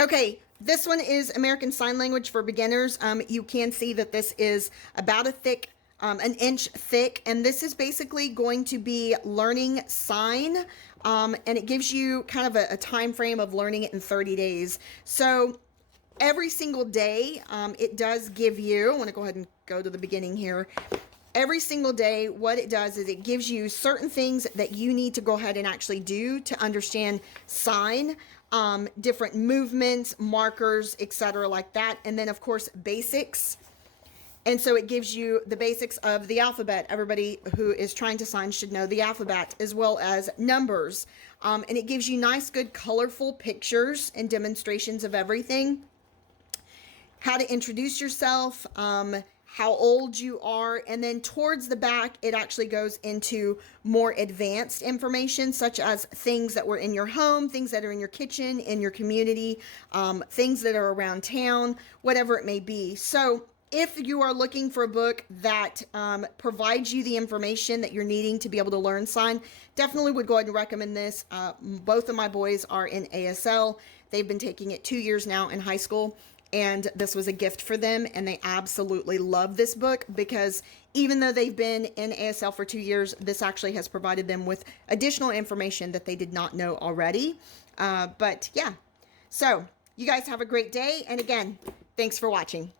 Okay, this one is American Sign Language for Beginners. You can see that this is about an inch thick, and this is basically going to be learning sign, and it gives you kind of a time frame of learning it in 30 days. So every single day, it does give you, I want to go ahead and go to the beginning here. Every single day, what it does is it gives you certain things that you need to go ahead and actually do to understand sign, different movements, markers, etc. like that. And then, of course, basics. And so it gives you the basics of the alphabet. Everybody who is trying to sign should know the alphabet, as well as numbers. And it gives you nice, good, colorful pictures and demonstrations of everything. How to introduce yourself, how old you are, and then towards the back, it actually goes into more advanced information, such as things that were in your home, things that are in your kitchen, in your community, things that are around town, whatever it may be. So if you are looking for a book that provides you the information that you're needing to be able to learn sign, definitely would go ahead and recommend this. Both of my boys are in ASL. They've been taking it 2 years now in high school. And this was a gift for them, and they absolutely love this book because even though they've been in ASL for 2 years, this actually has provided them with additional information that they did not know already. But yeah, so you guys have a great day. And again, thanks for watching.